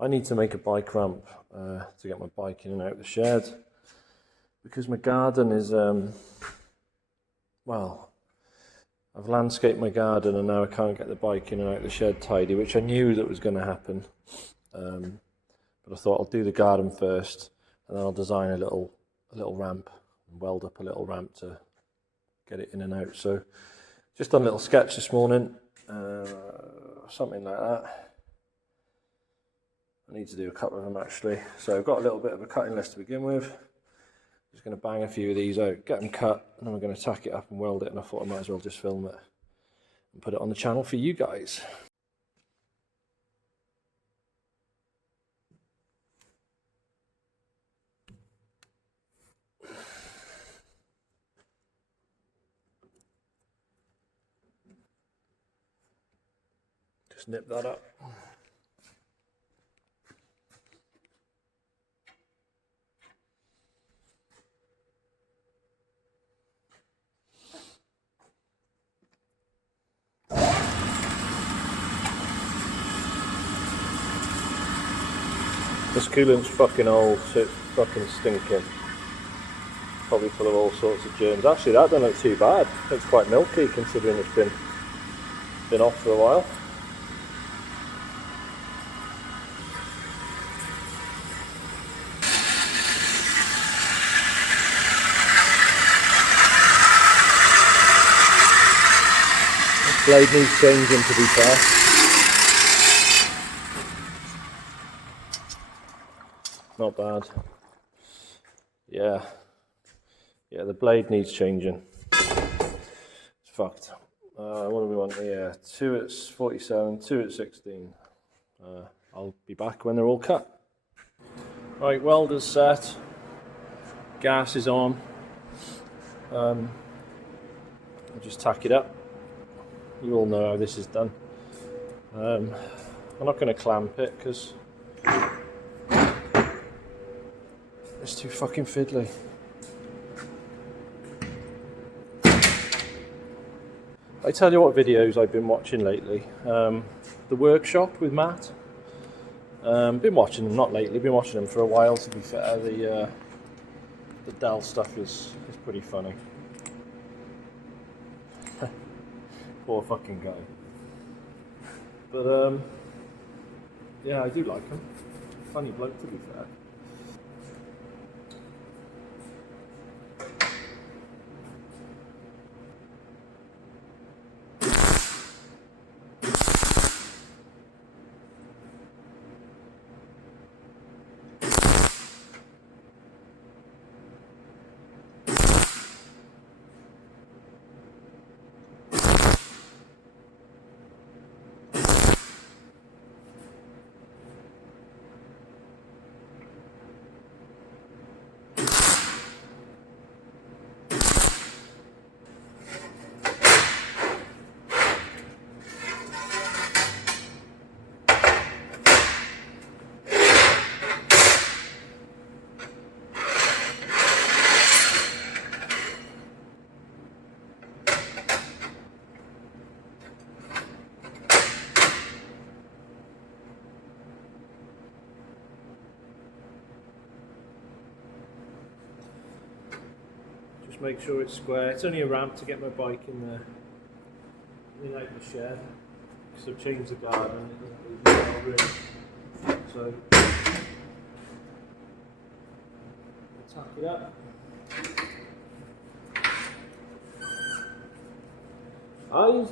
I need to make a bike ramp to get my bike in and out of the shed, because my garden is, well, I've landscaped my garden and now I can't get the bike in and out of the shed tidy, which I knew that was going to happen. But I thought I'll do the garden first, and then I'll design a little ramp and weld up a little ramp to get it in and out. So just done a little sketch this morning, something like that. I need to do a couple of them actually. So I've got a little bit of a cutting list to begin with. Just going to bang a few of these out, get them cut, and then we're going to tack it up and weld it, and I thought I might as well just film it and put it on the channel for you guys. Just nip that up. This coolant's fucking old, so it's fucking stinking. Probably full of all sorts of germs. Actually, that don't look too bad. Looks quite milky considering it's been off for a while. This blade needs changing, to be fair. Not bad. Yeah, the blade needs changing. It's fucked. What do we want here? 2 at 47, 2 at 16. I'll be back when they're all cut. Right, welder's set. Gas is on. I'll just tack it up. You all know how this is done. I'm not going to clamp it because it's too fucking fiddly. I tell you what videos I've been watching lately. The workshop with Matt. Been watching them, not lately, been watching them for a while, to be fair. The Dell stuff is pretty funny. Poor fucking guy. But yeah, I do like him. Funny bloke, to be fair. Make sure it's square. It's only a ramp to get my bike in there, in out the shed, because I've changed the garden. It doesn't leave a lot of room. So tack it up. Eyes.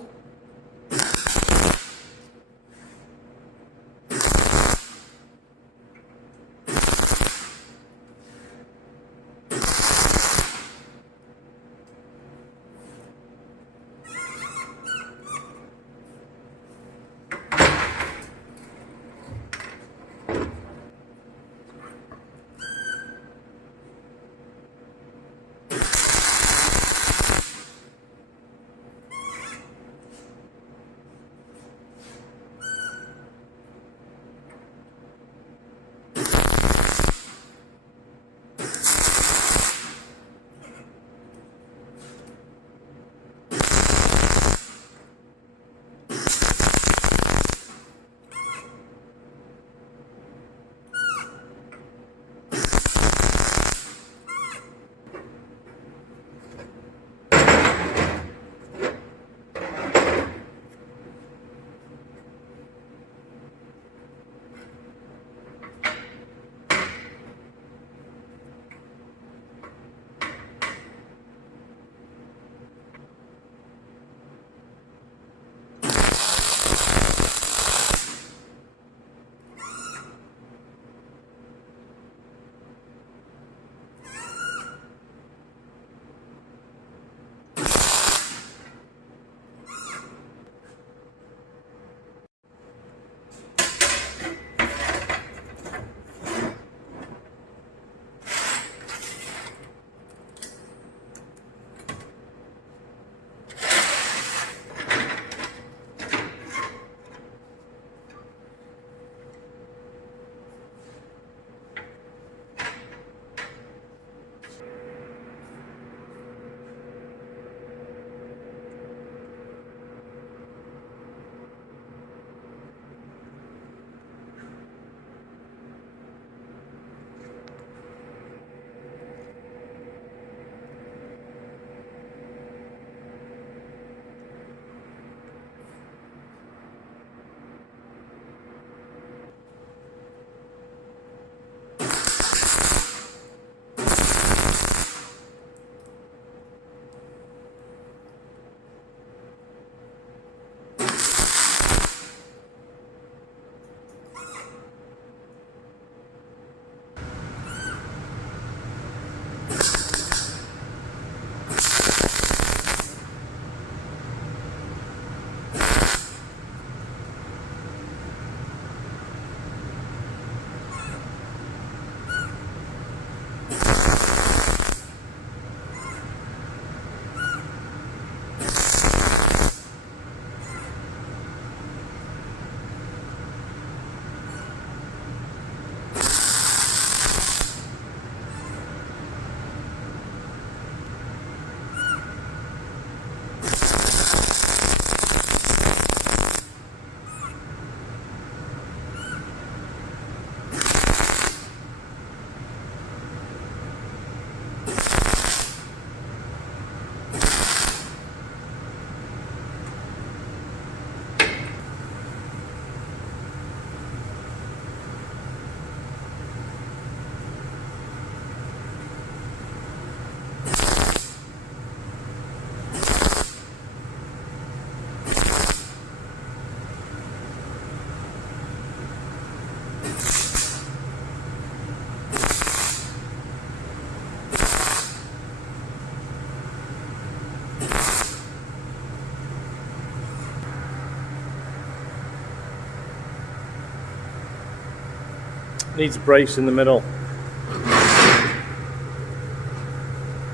Needs a brace in the middle.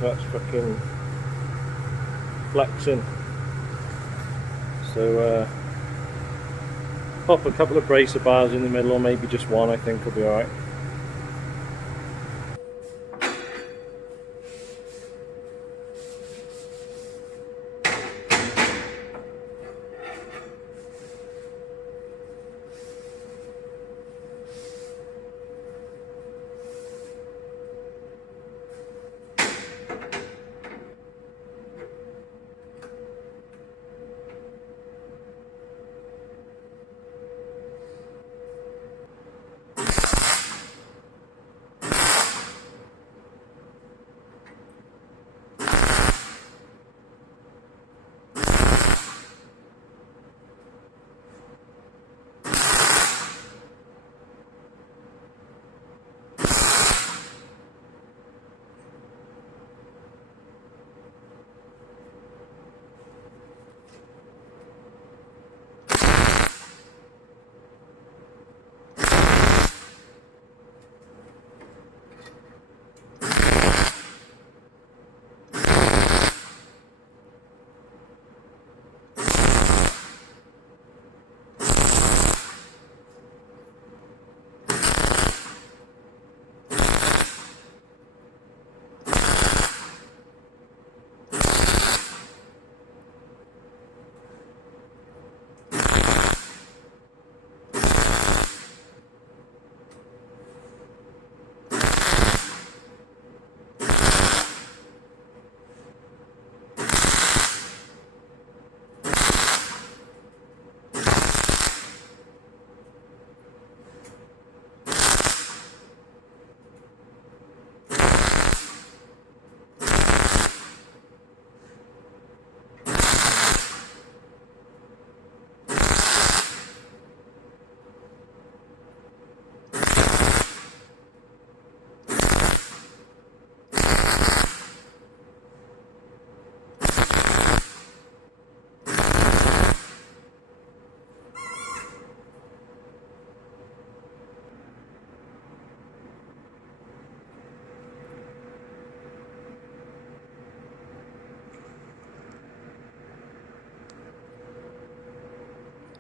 That's fucking flexing. So pop a couple of bracer bars in the middle, or maybe just one, I think will be alright.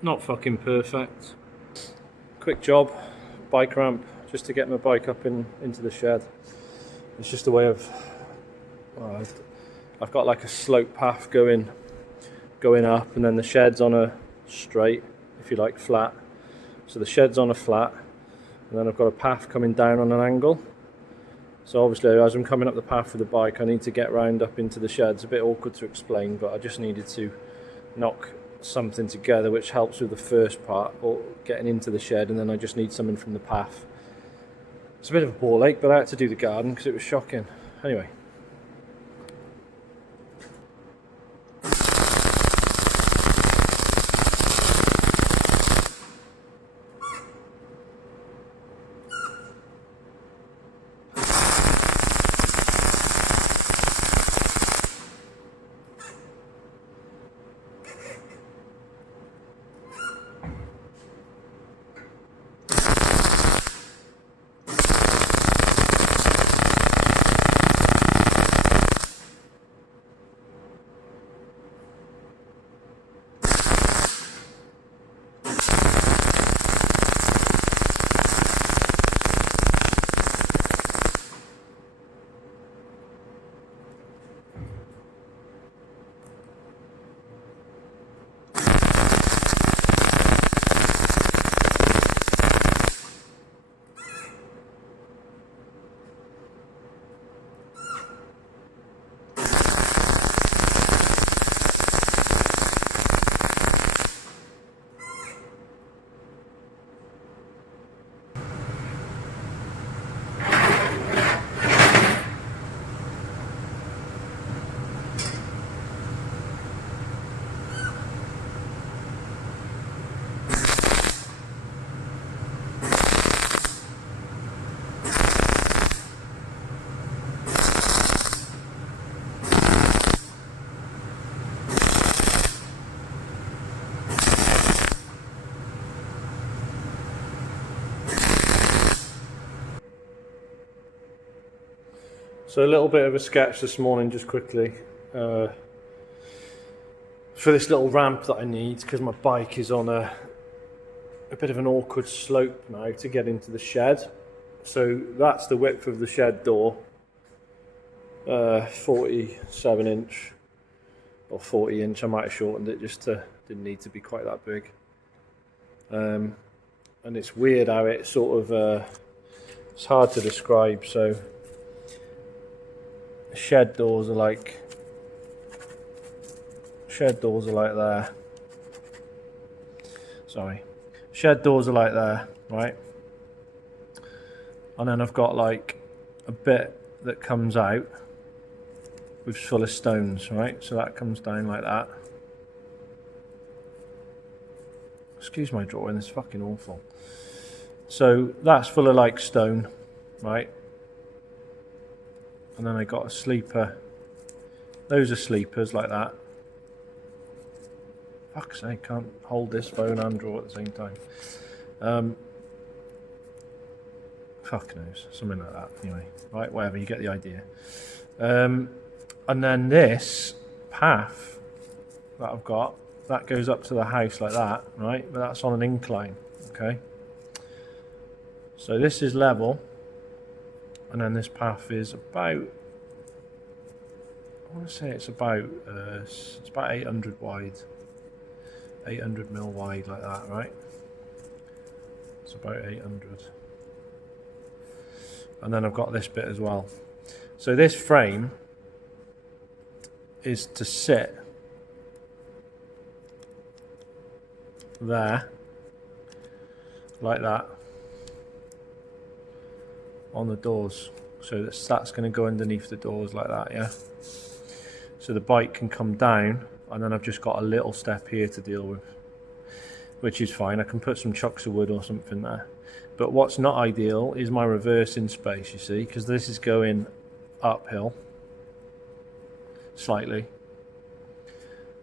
Not fucking perfect. Quick job, bike ramp, just to get my bike up into the shed. It's just a way of, I've got like a slope path going up, and then the shed's on a straight, if you like, flat. So the shed's on a flat, and then I've got a path coming down on an angle. So obviously as I'm coming up the path with the bike, I need to get round up into the shed. It's a bit awkward to explain, but I just needed to knock something together which helps with the first part, or getting into the shed, and then I just need something from the path. It's a bit of a ball ache, but I had to do the garden because it was shocking. Anyway. So a little bit of a sketch this morning, just quickly, for this little ramp that I need, because my bike is on a bit of an awkward slope now to get into the shed. So that's the width of the shed door, 47 inch or 40 inch. I might have shortened it just to, didn't need to be quite that big. And it's weird how it sort of, it's hard to describe. So shed doors are like there. Sorry. Shed doors are like there, right? And then I've got like a bit that comes out with full of stones, right? So that comes down like that. Excuse my drawing, it's fucking awful. So that's full of like stone, right? And then I got a sleeper. Those are sleepers like that. Fuck's sake, can't hold this phone and draw at the same time. Fuck knows, something like that. Anyway, right, whatever, you get the idea. And then this path that I've got, that goes up to the house like that, right? But that's on an incline, okay? So this is level, and then this path is about, I want to say it's about 800 wide, 800 mil wide like that, right? It's about 800. And then I've got this bit as well. So this frame is to sit there, like that, on the doors. So that's going to go underneath the doors like that, yeah? So the bike can come down, and then I've just got a little step here to deal with, which is fine. I can put some chunks of wood or something there. But what's not ideal is my reversing space, you see, because this is going uphill slightly.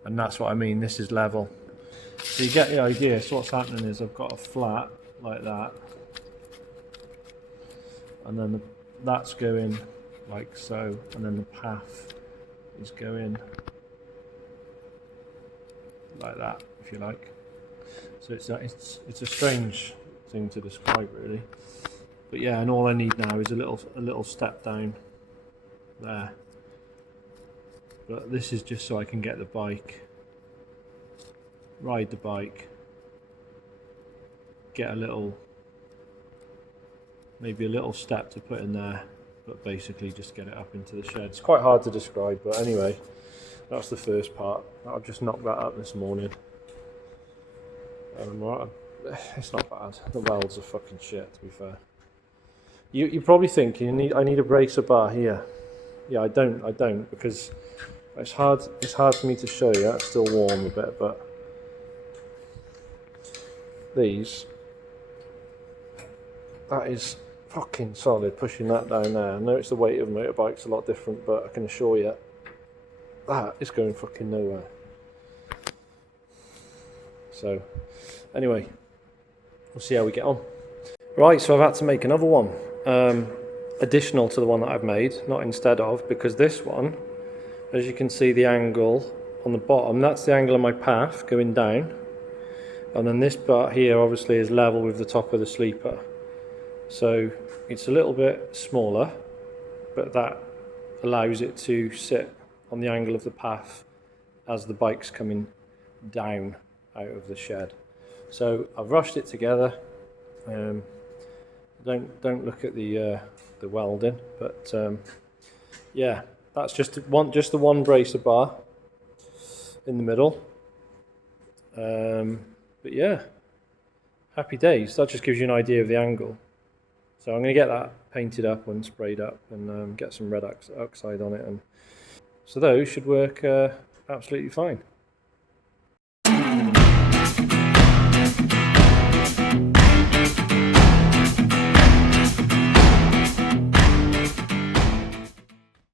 And that's what I mean, this is level. So you get the idea. So what's happening is I've got a flat like that. And then that's going like so. And then the path is going like that, if you like. So it's a strange thing to describe, really, but yeah. And all I need now is a little step down there, but this is just so I can get the bike, ride the bike, get maybe a little step to put in there, but basically just get it up into the shed. It's quite hard to describe, but anyway, that's the first part. I've just knocked that up this morning. It's not bad. The welds are fucking shit, to be fair. You're probably thinking I need a bracer bar here. Yeah, I don't, because it's hard for me to show you. It's still warm a bit, but these, that is fucking solid, pushing that down there. I know it's the weight of motorbikes a lot different, but I can assure you that is going fucking nowhere. So anyway, we'll see how we get on. Right, so I've had to make another one, additional to the one that I've made, not instead of, because this one, as you can see the angle on the bottom, that's the angle of my path going down, and then this part here obviously is level with the top of the sleeper. So it's a little bit smaller, but that allows it to sit on the angle of the path as the bike's coming down out of the shed. So I've rushed it together. Don't look at the welding, but yeah, that's just the one bracer bar in the middle. But yeah, happy days. That just gives you an idea of the angle. So I'm going to get that painted up and sprayed up, and get some red oxide on it, and so those should work absolutely fine.